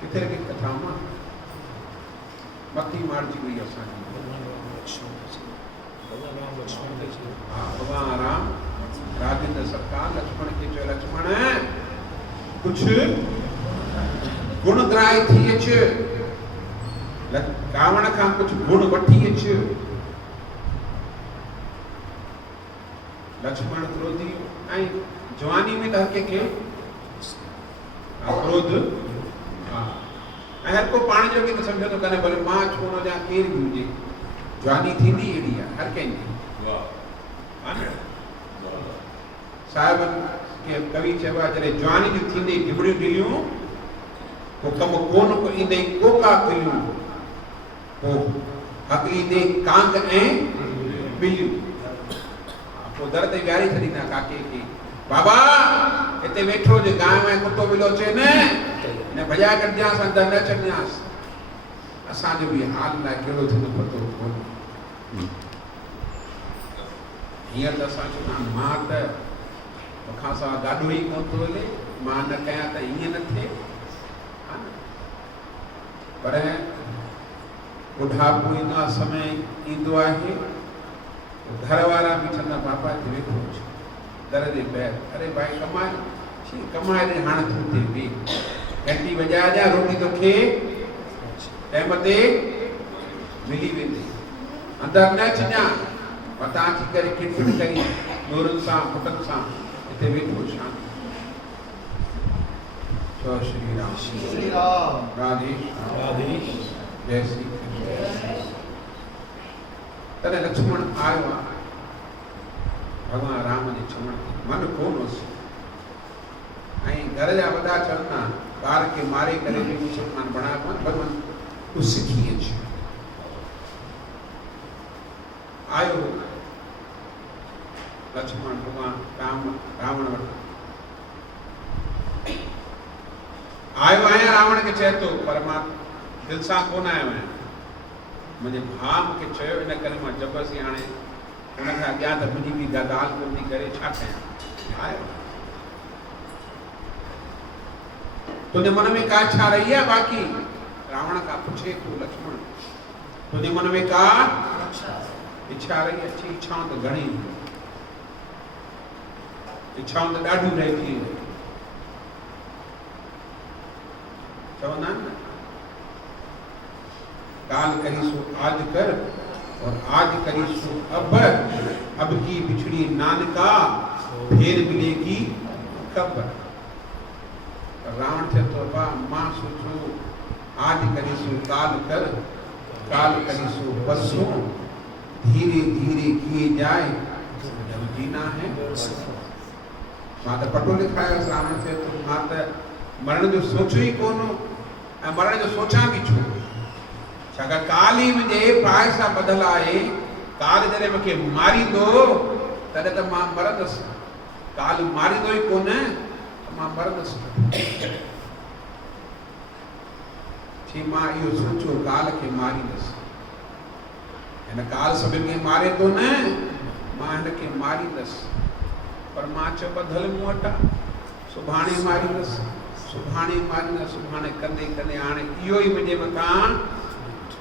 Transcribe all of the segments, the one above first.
किथे की कथा में मक्खी मार जी हुई असांजी भगवान राम राजेंद्र सरकार लक्ष्मण के चयो लक्ष्मण कुछ गुण ग्राह थी अच रावण का कुछ गुण वठी अच। लक्ष्मण क्रोधी आई जवानी में हर के क्रोध हर को पाण जो के समझो तो कने भले मां छोनो जा केर भी हुजे जवानी थींदी एड़ी हर कंहिंजी। वाह साहिब के कवि चवा जरे जवानी जो थींदी ढिबड़ियूं ढिलियूं को कम कोन को ईंदे कोका कलियूं को हकली दे कांग ऐं बिलियूं को दर ते विहारी छॾींदा काके के बाबा इते वेठो जे गांव में कुत्तो मिलो चे न ने भजा कढियास अंदर न चढ़ियास असा जो भी हाल ना केड़ो थो पतो कोन। हियर त असा जो मां त मखा सा गाडो ही कोन तो ले मां न कया त हिय न थे पर बुढ़ापो ईंदो समय ईंदो आहे घर वाला भी चंदा पापा थे वेठो दर दे पैर अरे भाई कमाए छी कमाए दे हाण तू थे भी घंटी बजा जा रोटी तो खे टाइम ते मिली वेंदी अंदर न अचना पता की करे किटकिट करी नूरन सा फटन सा इते वेठो शांत। जय श्री राम राधे राधे जय श्री कृष्ण। तने लक्ष्मण आयो भगवान राम ने चवण मन कोन होसि ऐं घर जा वॾा चवंदा ॿार खे मारे करे बि मुसलमान बणाए कोन भॻवान तूं सिखी अच। आयो लक्ष्मण भगवान रावण वटि आयो आहियां रावण खे चए थो पर मां दिलि सां कोन आयो आहियां मुझे भाउ मूंखे चयो इन करे मां जबरदस्ती हाणे उनखां अॻियां त मुंहिंजी बि ॻाल्हि कोन थी करे छा कयां। आयो तुंहिंजे मन में का इच्छा रही है बाक़ी रावण का पुछे तू लक्ष्मण तुंहिंजे मन में का इच्छा रही अच्छी इच्छाऊं तो घणी इच्छाऊं तो ॾाढियूं रहिजी चवंदा आहिनि न काल करी सो आज कर और आज करी सो अब की बिछड़ी नानका फिर मिलेगी कब। रावण थे तो मां सोचो आज करी सो काल कर काल करी सो परसों धीरे धीरे किए जाए जब जीना है। मां तो पटो लिखायो रावण थे तो मां तो मरण जो सोचो ही कोन मरण जो सोचा भी छो छाका काली मुझे पाए सा बदल आए काल जरे मके मारी दो तदे त मां मरदस काल मारी दो ही कोन मां मरदस छी मां यो सोचो काल के मारी दस इन काल सभिन के मारे तो न मां इन के मारी दस पर मां च बदल मुटा सुभाणे मारी दस सुभाणे मारी न सुभाणे कंदे कंदे हाणे इहो ही मुझे मथा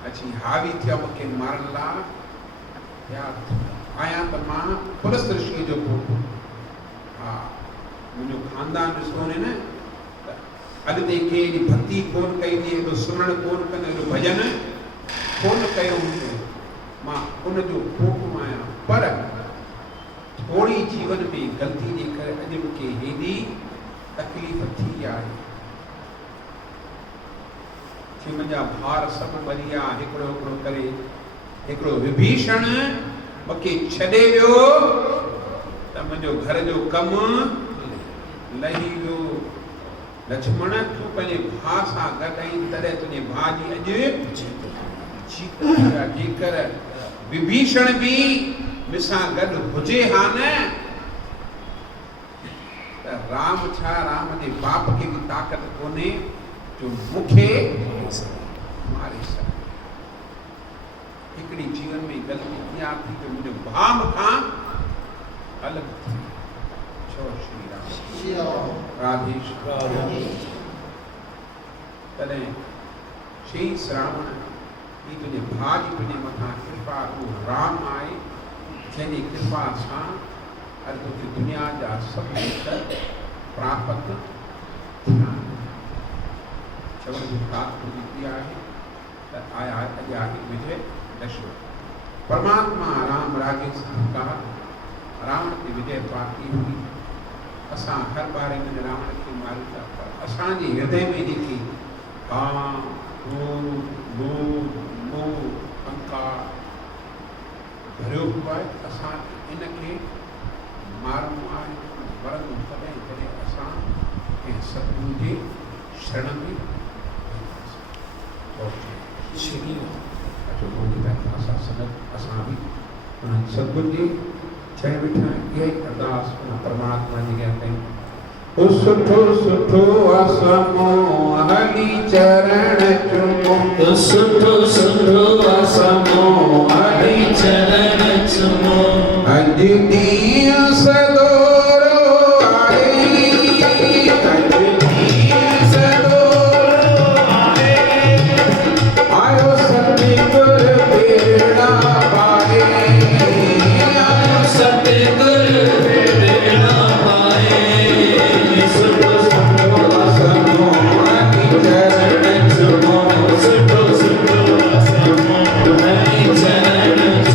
अच्छी हावी थिया मूंखे मारण ला आया त मां पुलस ऋषि जो पुटु हा मुंहिंजो खानदान ॾिसो न त अॼु ते के एॾी भक्ति कोन कई एॾो सुमरण कोन कंदो एॾो भॼन कोन कयो हूंदो मां उनजो पुटु आहियां पर थोड़ी जीवन में ग़लती जे करे अॼु मूंखे हेॾी तकलीफ़ थी आहे कि मुंहिंजा भार सभु मरिया हिकिड़ो हिकिड़ो करे हिकिड़ो विभीषण मूंखे छॾे वियो त मुंहिंजो घर जो कमु लही वियो। लक्ष्मण तूं पंहिंजे भाउ सां गॾु आई तॾहिं तुंहिंजे भाउ जी अॼु जेकर विभीषण बि मूंसां गॾु हुजे हा न त राम छा राम जे बाप खे बि ताक़त कोन्हे जो मूंखे मारे सघे। हिकिड़ी जीवन में ग़लती इहा थी जो मुंहिंजो भाउ मूंखां अलॻि थी छो श्री राम राधे तॾहिं शेष रावण ही तुंहिंजे भाउ जी तुंहिंजे मथां कृपा तूं राम आहे जंहिंजी कृपा सां अॼु दुनिया जा सभु मित्र प्राप्त थिया चवण जी बात पूरी थी आहे त आया अॼु आहे विजय दशमी परमात्मा राम राजे सां कहा रावण ते विजय प्राप्ति हुई असां हर बार इन रावण खे मारियूं था पर असांजे हृदय में जेकी काम क्रोध लोभ मोह अहंकार भरियो पियो आहे असां इनखे मारणो आहे वरंदो तॾहिं जॾहिं असां कंहिं सतगुरू जे शरण में असां संगत असां बि उन्हनि सतगुरू जी चई वेठा इहा ई अरदास परमात्मा जी अॻियां कयूं सुठो सुठो असमो हली चरण चुमो सुठो सुठो असमो हली चरण चुमो अॼु ॾींहुं सदोरो आहे अॼु ॾींहुं सदोरो आहे आयो सतगुर बेड़ा पाए आयो सतगुर बेड़ा पाए सुठो सुठो असमो हली चरण चुमो सुठो सुठो असमो हली चरण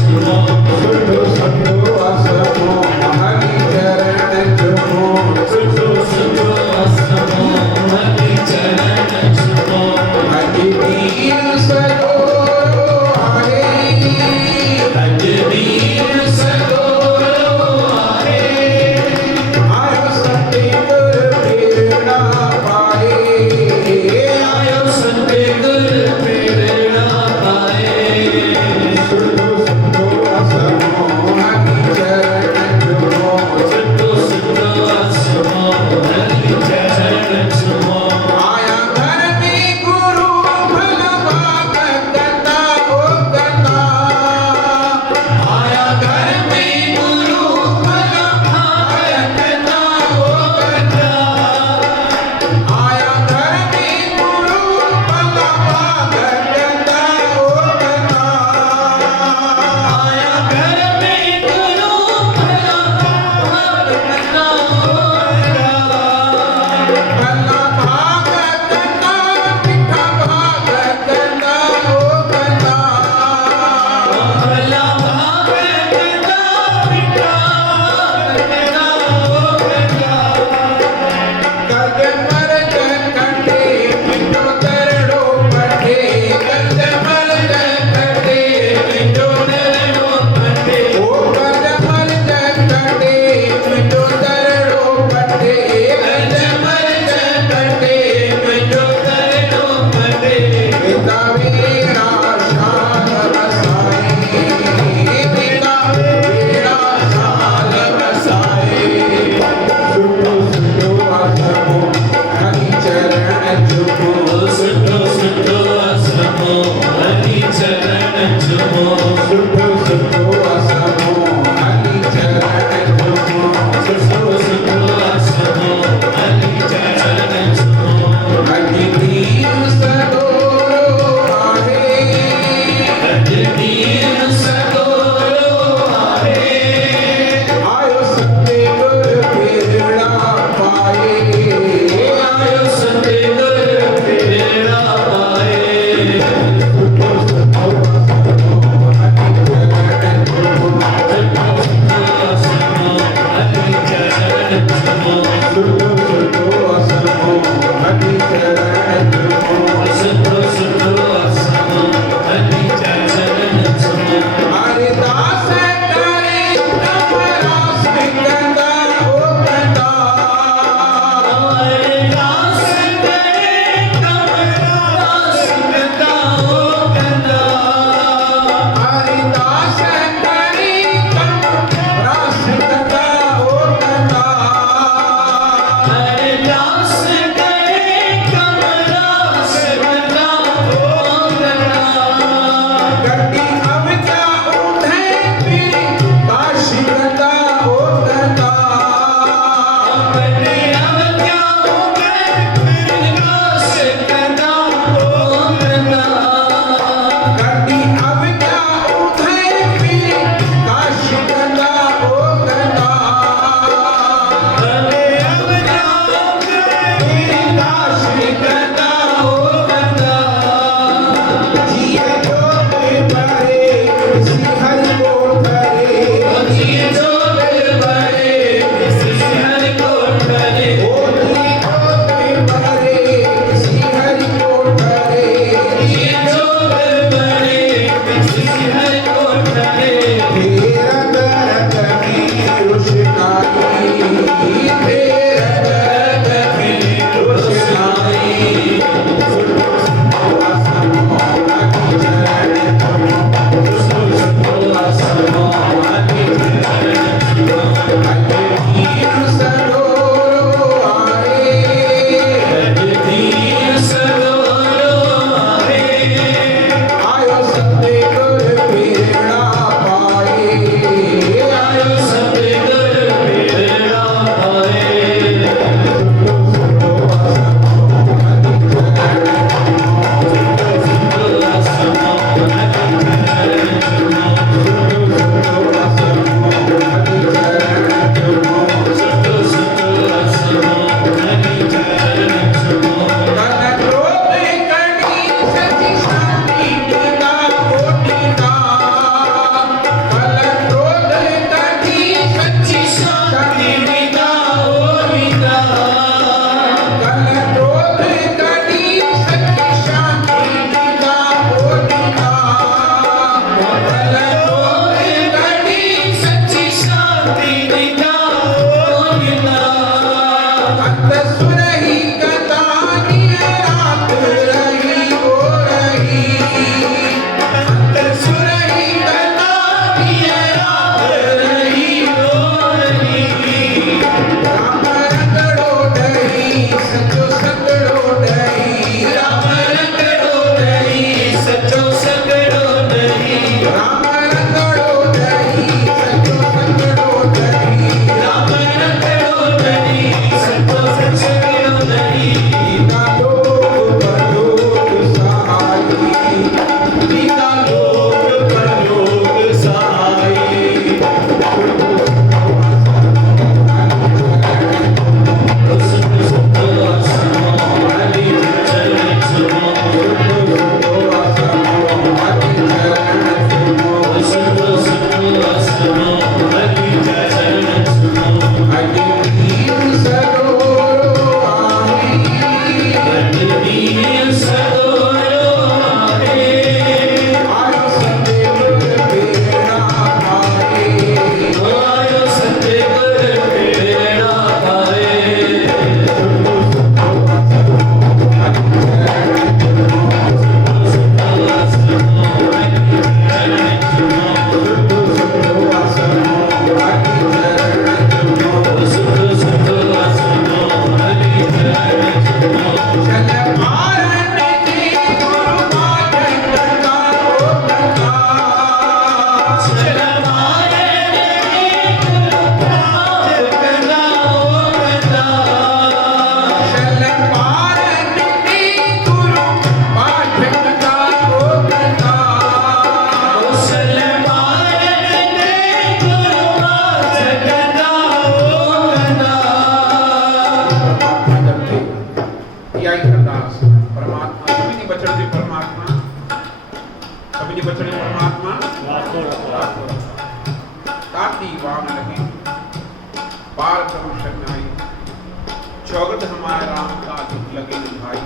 चौगट हमारा राम का दुख लगे भाई,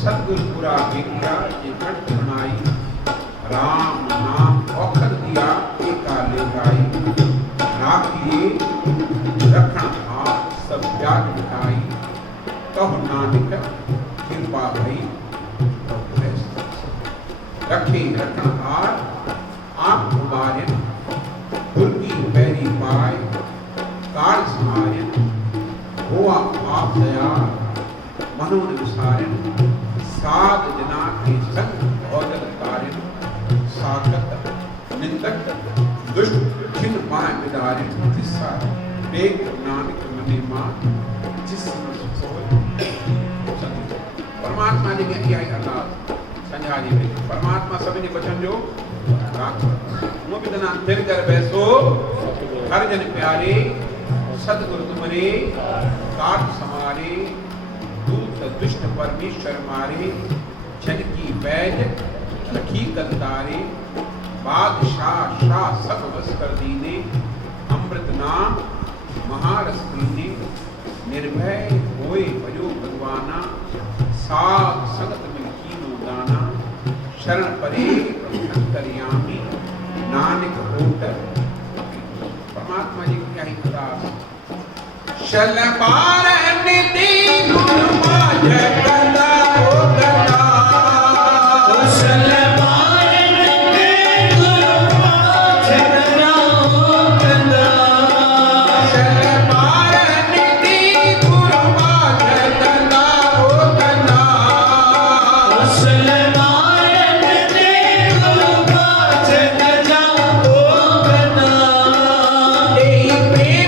सतगुरु पूरा विद्या ये कंठ बनाई, राम नाम औखद दिया एका ले गाई, राखिए रखण हाथ सब व्याज मिटाई, कहो नानक कृपा भई रखे रखण हाथ आप उबारन, दुर्गी बैरी पाए काल समारन, हुआ आप दयाल मनोन विसारन, साध जना के संग भौजन तारन, साकत निंदक दुष्ट खिन माय विदारन, तिस्सा बेग नानक मने मान जिस परमात्मा जी ने किया अरदास संध्या जी में, परमात्मा सभी ने वचन जो राखो बिदना फिर कर बैसो हर जन प्यारे, सतगुरु तुम्हारे काट समारे, दूत दुष्ट परमेश्वर मारे, जन की वैद रखी कंतारे, बादशाह शाह सब बस कर दीने, अमृत नाम महारस पीने, निर्भय होए भजो भगवाना, साध संगत में कीनो दाना, शरण परे अंतर्यामी, नानक होकर परमात्मा जी की यही अरदास। शल पारन दीन माज कदा हो कदा, शल पारन दीन माज कदा हो कदा, शल पारन दीन माज कदा हो कदा, शल पारन दीन माज कदा हो कदा, ए प्रेम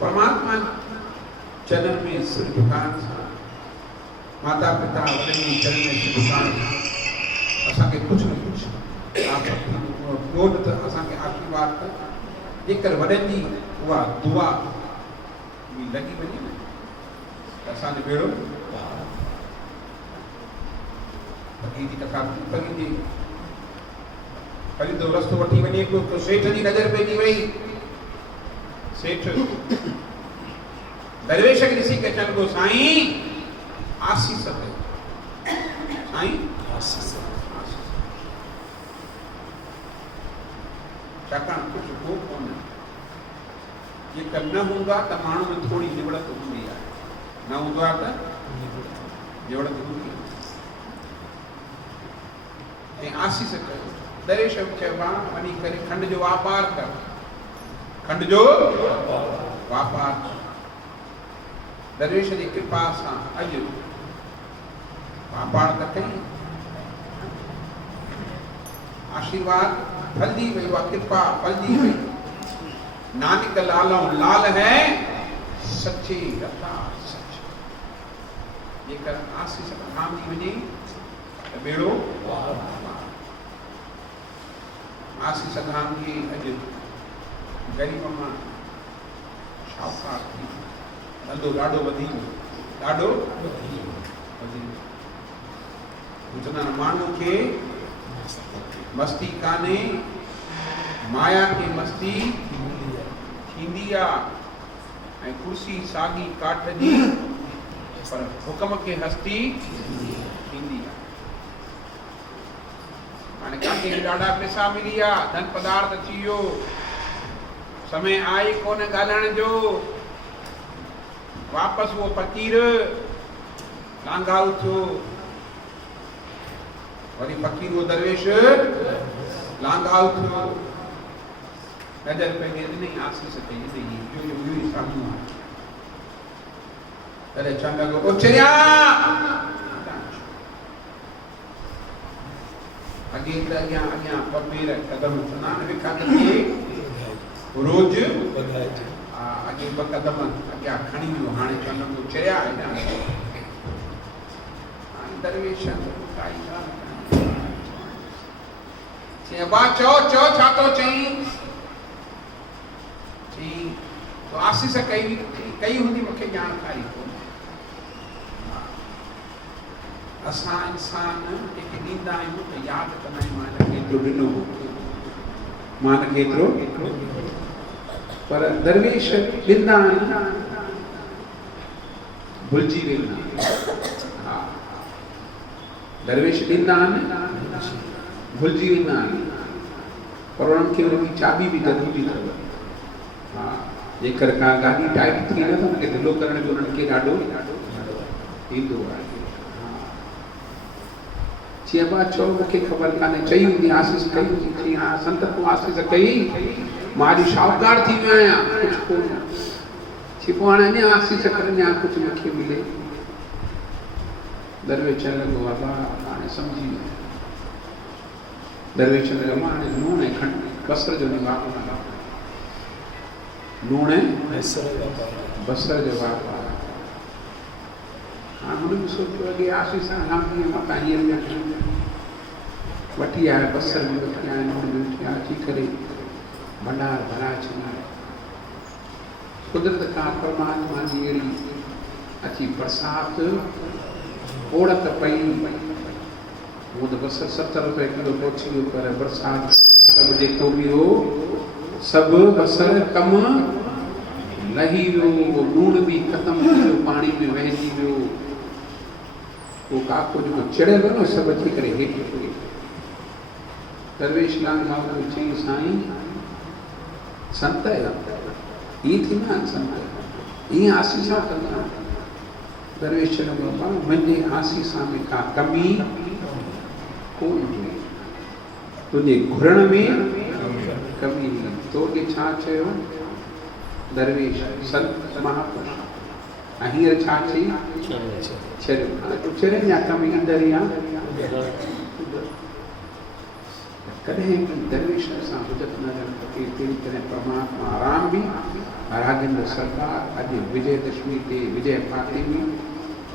परमात्मा चरण में सिर झुकान था, माता पिता वॾनि चरण में सिर झुकान था, असांखे कुझु न कुझु क्रोध त असांखे आशीर्वाद त जेकर वॾनि जी उहा दुआ लॻी वञे न त असांजो बेड़ो पकी जी कथा पकी जी पहले तो रस्तो वठी वञे को सेठ जी नज़र पइजी वई, सेठ दरवेश खे ॾिसी के चल गो साईं आसीस कयो साईं छाकाणि कुझु हो कोन्हे ये कर न हूंदा त माण्हू में थोड़ी निवड़त हूंदी आहे न हूंदो आहे त निवड़त हूंदी आहे ऐं आसीस कयो दरवेश चयो वञी करे खंड जो वापार कर खंड जो वापार दरवेश जी कृपा सां अॼु वापार त कई आशीर्वाद फलजी वही वह कृपा फलजी वही नानक लालों लाल है सच्ची कथा सच जेकर आशीष धाम जी वञे त बेड़ो आशीष धाम जी अॼु ग़रीब मां शाहूकार थी धंधो ॾाढो वधी वियो ॾाढो वधी वियो माण्हू खे मस्ती कान्हे माया खे मस्ती थींदी आहे ऐं कुर्सी साॻी काठ जी पर हुकम खे हस्ती थींदी आहे हाणे काके ॾाढा पैसा मिली विया धन पदार्थ अची वियो समय आहे कोन ॻाल्हाइण जो वापसि उहो फ़क़ीर लांघाऊ थियो वरी फ़क़ीर वो दरवेश लांघाऊ थियो नज़र पंहिंजे इन ई आसीस ते इन ई साम्हूं आहे तॾहिं चवण लॻो ओ चरिया अॻे त अॻियां अॻियां पपेर कदम सनान विखा थिए रोज अॻे ॿ कदम अॻियां खणी वियो हाणे चवण लॻो चरिया हाणे दरवेश काई चई बा चओ चओ छा थो चई तो आसीस कई हूंदी मूंखे जानकारी कोन्हे असां इंसान जेके ॾींदा आहियूं त यादि कंदा आहियूं मां हिनखे एतिरो ॾिनो मां हिनखे एतिरो पर दरवेश ॾींदा आहिनि भुलिजी वेंदा हा दरवेश ॾींदा आहिनि भुलिजी वेंदा आहिनि पर उन्हनि खे उनजी चाबी बि ज़रूरी अथव हा जेकर का गाॾी टाइट थी न त हुनखे ढिलो करण जो उन्हनि खे ॾाढो ईंदो आहे चइबा चओ मूंखे ख़बर कान्हे चई हूंदी आसीस कई हूंदी चई हा संत तूं आसीस कई मां अॼु शाहूकार थी वियो आहियां कुझु कोन चई पोइ हाणे अञा आसीस कर अञा कुझु मूंखे मिले दरवेश चवण लॻो बाबा हाणे सम्झी वियो दरवेश चवण लॻो मां हाणे लूणु ऐं खंडु बसर जो वापार लूण बसर जो वापार हाँ हुन बि सोचियो अॻे आसीस गांधी माता हीअं वठी आया बसर बि वठी आया लूण बि वठी आया अची करे भंडार भराए छॾिया कुदरत खां परमात्मा जी अहिड़ी अची बरसाति ओड़त पई वो तो बसर 70 रुपए किलो पहुची वियो पर बरसाति सभु जेको बि हो सभु बसर कम लही वियो वो लूण बि ख़तमु थी वियो पाणी में वहिजी वियो वो काको जेको चिड़ियल हो न सभु अची करे हेठि किरी दरवेश लांघाऊ चई साईं संत ई थींदा आहिनि संत ईअं आसीसा कंदा दरवेश चवंदो बाबा मुंहिंजे आसीसा में का कमी कोन हुई तुंहिंजे घुरण में कमी तोखे छा चयो दरवेश संत महापुरुष ऐं हींअर छा चई छॾियो छॾनि या कमी ईंदड़ आहे कॾहिं बि दरवेश सां हुजत न रहणु खपे तहिड़ी तरह परमात्मा आराम बि राजेंद्र सरकार अॼु विजयदशमी ते विजय पार्टी में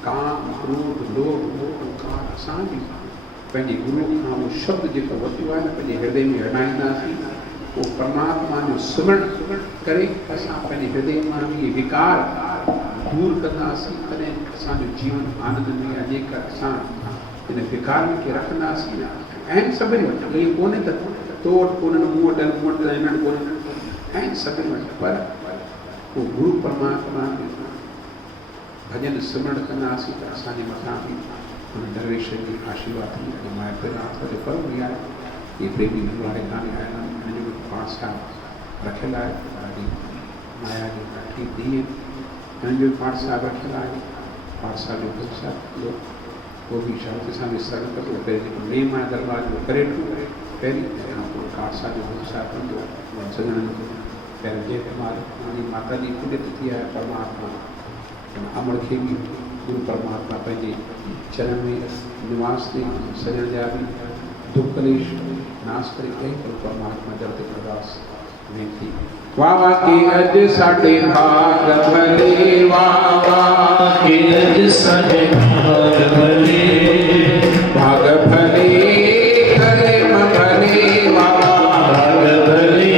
काम क्रोध लोभ मोह कार असां बि पंहिंजे गुरू खां उहो शब्द जेको वरितो आहे न पंहिंजे हृदय में हणाईंदासीं वो परमात्मा जो सिमरन करे असां पंहिंजे हृदय मां इहे विकार दूर कंदासीं तॾहिं असांजो जीवन आनंदमय आहे जेकर असां इन विकारनि खे रखंदासीं ऐं सभिनी वटि ईअं कोन्हे त तो वटि कोन्हनि मूं वटि हिननि कोन्हनि ऐं सभिनी वटि पर वो गुरु परमात्मा के भजन सिमरण करना सी त असांजे मथां बि हुन दरवेशनि जी आशीर्वाद थी अॼु मां पिरात जो करो बि आहे ये प्रेमी वारे गाने आया आहिनि हिन जो बि पाठ साहिबु रखियलु आहे ॾाढी माया जी ॾाढी धीअ हिन जो बि पाठ साहिबु रखियलु आहे पाठ साहिब जो गुरु साहिब जो वो भी शायद सां विसरण करो पहिरीं जेको नेम आहे दरबार जो करे पहिरीं तंहिंखां पोइ पाठ साहिब जो गुरु साहिबु कंदो सॼणनि खे पहिरियों जयकुमार मुंहिंजी माता जी पुण्य तिथि आहे परमात्मा अमर खे बि गुरु परमात्मा पंहिंजे चरण में निवास ते सॼण जा बि दुख कलेश नाश करे कई गुरु परमात्मा जब तक अरदास वेनती वाह वाह के अज साडे भाग भले वाह वाह के अज साडे भाग भले कर्म भले वाह भाग भले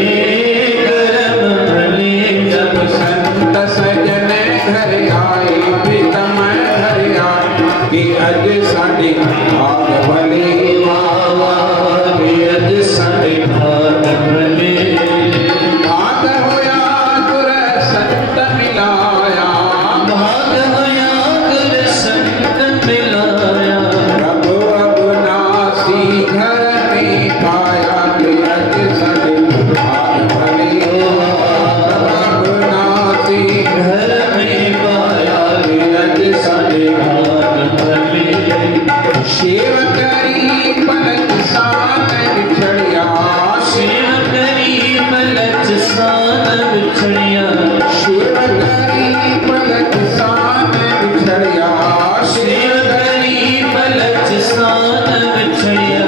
कर्म भले जब संत सजन घर आए प्रीतम घर आए कि अज साडे भाग भले वाह वाह के अज साडे भाग भले भाग होया गुर संत मिलाया भाग होया गुर संत मिलाया प्रभु अविनाशी घर में पाया कि अज साडे भाग भले अविनाशी घर में पाया कि अज साडे भाग भले शिव करी पलक सान बिछड़िया शिव करी पलक सान बिछड़िया शिव करी पलक सान बिछड़िया शिव करी पलक सान बिछड़िया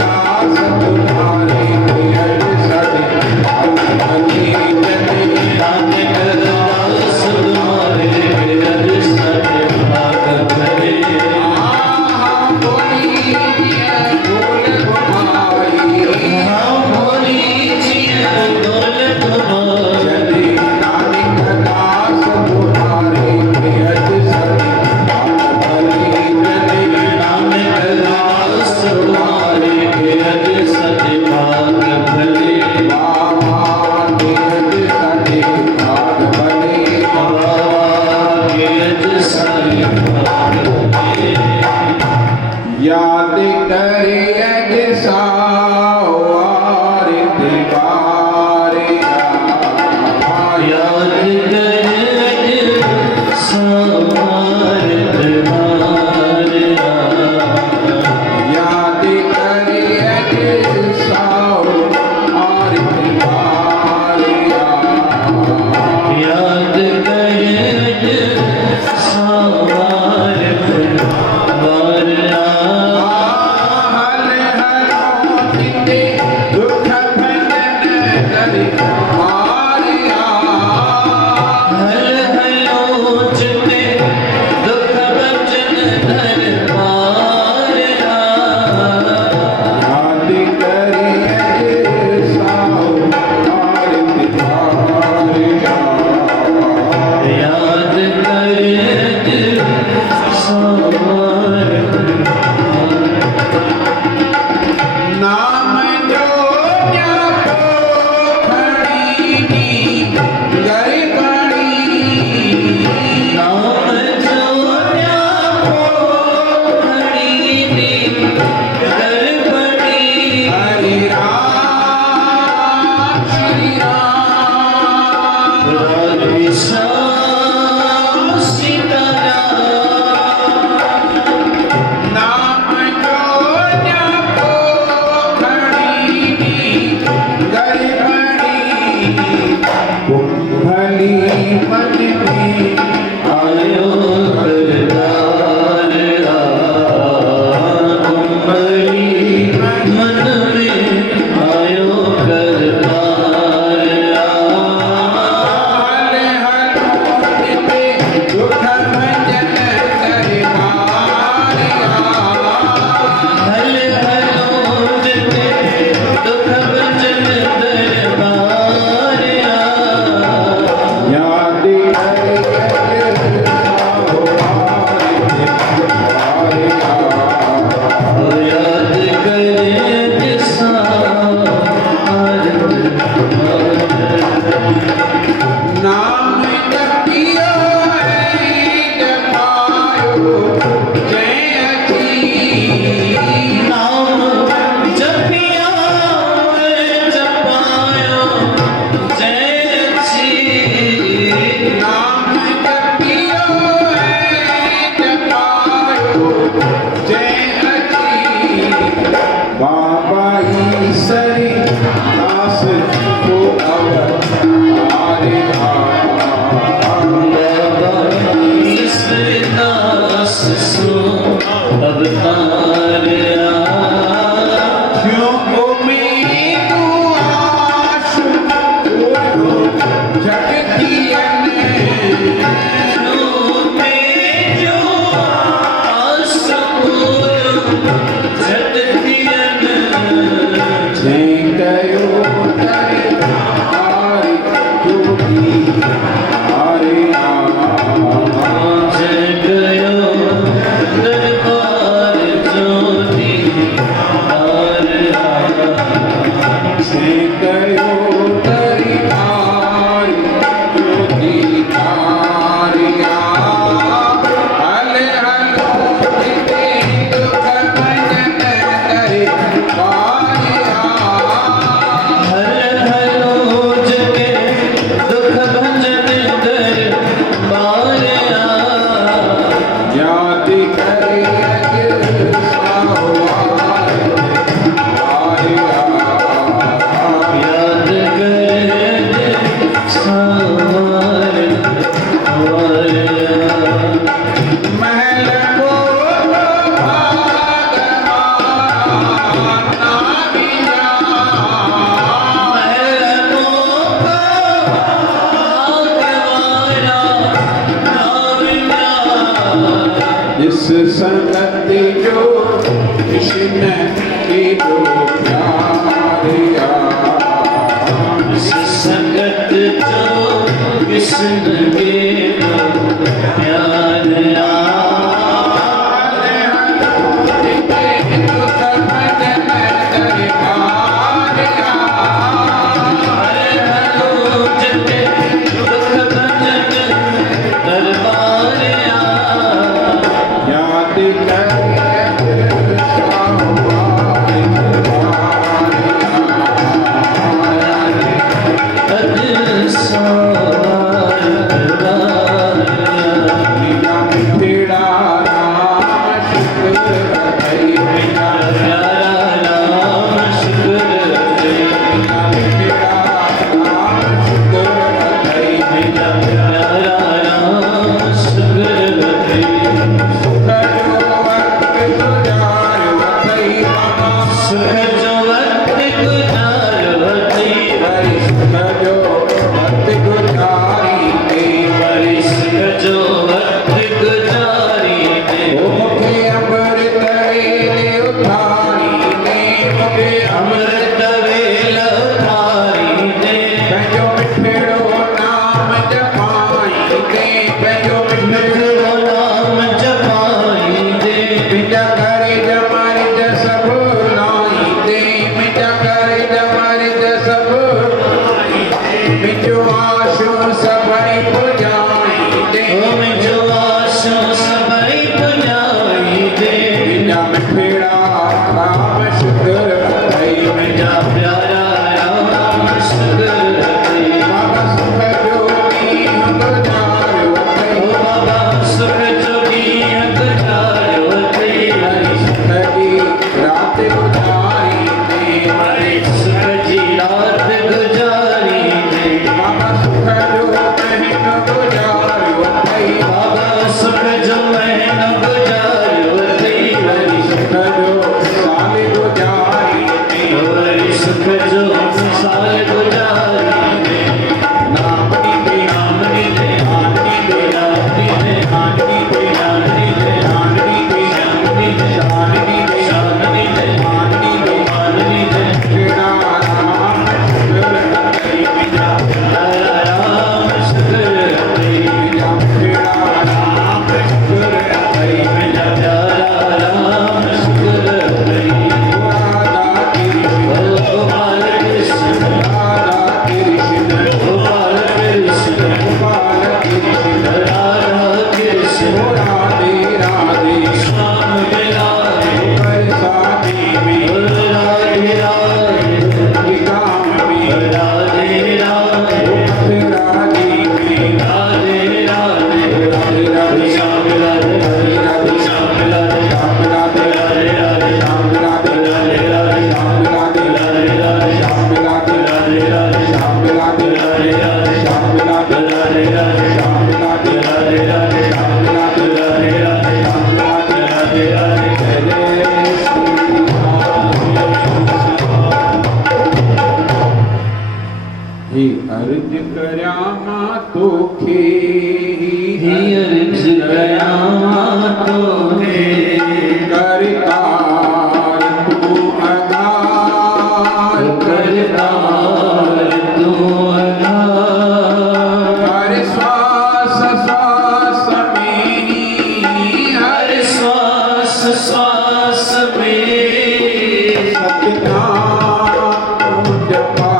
दास तुम्हारे अज साडे भाग भले नानक दास तुम्हारे अज साडे भाग भले आहा बोली बोल घुमाई हाँ बोली जिया डोल घुमाई यदि नानक दास तुम्हारे अज साडे भाग भले नानक दास तुम्हारे अज साडे भाग भले बाबा के अज साडे भाग भले बाबा के अज साडे भाग भले याद करे अज सावार दीवारे याद कर अज सवार दरबार याद करे अज सावार दीवारे याद कर अज सवार दरबार हल हलो तिते दुख भंजन करे मारिया हल हलो चिते दुख बचन दरबार याद करे अज सावार दीवारे याद कर अज सवार नाम जो न्यापो खड़ी गरीबड़ी नाम जोया को खड़ी नी घर बड़ी हरि राम श्री राम राधे श्याम सीताराम नाम जो न्यापो खड़ी गरीबड़ी कुंभली मन में आयो करतार कुंभली मन में आयो करतार हल हलो तिते दुख भंजन करे मारिया हल हलो जिते दुख बचन दरबार याद करे अवतार क्यों उम्मीद आस पूरो जगतियन कयो तरे आरे ज्योति आरे संगति जो कृष्ण की जो प्यारिया संगत जो कृष्ण के प्यारिया थे के ही अर्ज कयां तोहे करतार तू आधार करतार तू आधार हर श्वास श्वास में हर श्वास श्वास में सतनाम जपा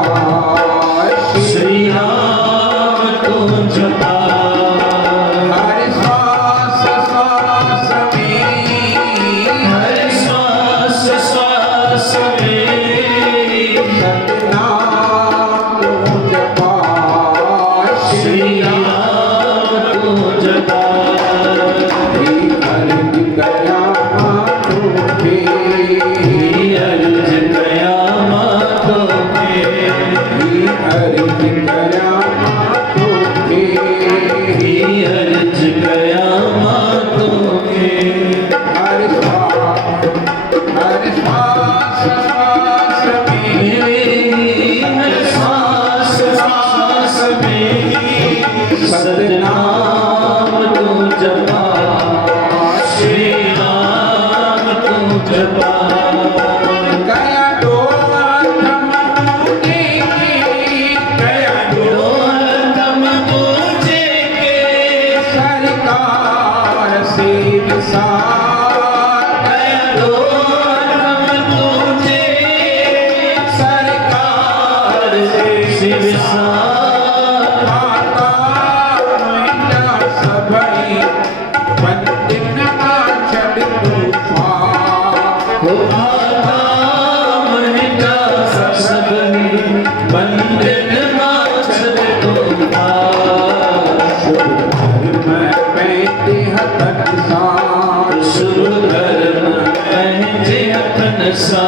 श्री राम तू जपा हर श्वास श्वास में हर श्वास श्वास में सतनाम जपा श्री राम तू जपा अर्ज गया तोखे अर्ज कयां तोहे अर्ज गया तोखे अर्ज कयां तोहे हर श्वास श्वास में हर श्वास श्वास में सतनाम तू जपा श्री राम तू जपा गया दो मुझे गया दो तम पूजे के सरकार से विसार गया दो तम पूजे सरकार से शिवसार माता मैया सभई पंडित आचल तूफान हो आता महिला सबनी बंदन माचल तोहा मैं पैते हतन सान शुभ धर्म पहचे अपन सा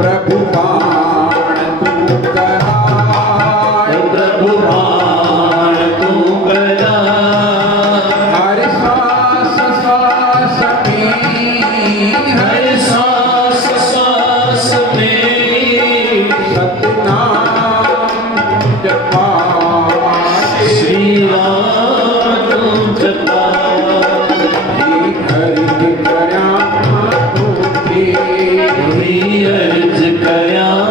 प्रभु बाण तू कराय प्रभु बाण तू गया हर श्वास श्वास में हर श्वास श्वास में सतनाम जपा श्री राम तू जपा अर्ज गया तोखे अर्ज कयां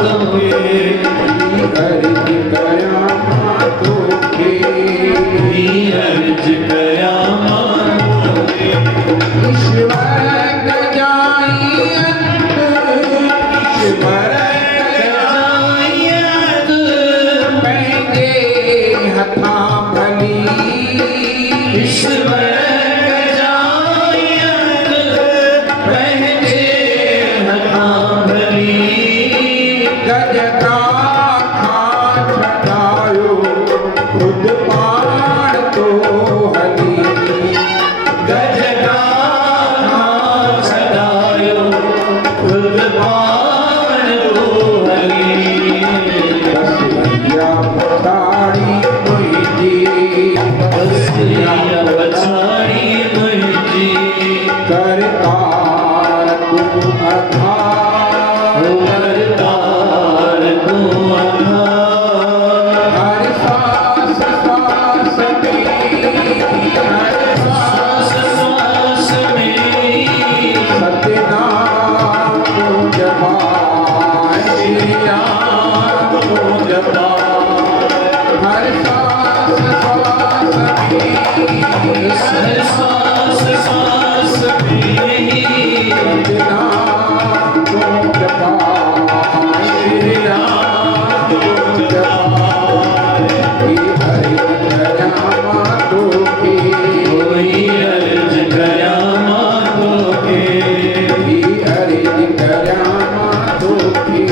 तोहे अर्ज गया तोखे अर्ज कयां तोहे ईश्वर गजाई ईश्वर गजायत पैदे हथा भली ईश्वर गजायत पहले हथा भली गज का खां छटायो खुद पाण तो हली गज का छड़ायो खुद पाण तो हली बस भैया पताड़ी मुझी बसिया बचाड़ी मुझी करतार तू आधार करतार तू आधार हर श्वास श्वास में हर श्वास श्वास में सतनाम तू जपा श्री राम तू जपा हर श्वास श्वास में हर श्वास श्वास में सतनाम तू जपा श्री राम तू जपा हरि गया तोखे कोई अर्ज कयां तोहे हरि गया तोखे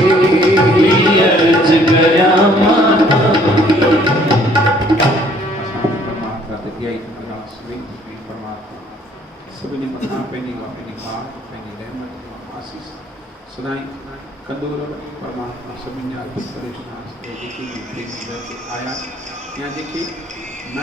अर्ज कयां तोहे परमात्मा दिव्याई परमात्मा सभिनी मथा पंहिंजी ॿार पंहिंजी रहमत आसीस सदाईं कंदो रहो परमात्मा सभिनी जा दुख परेशान जेके भी प्रेमी आया या जेके न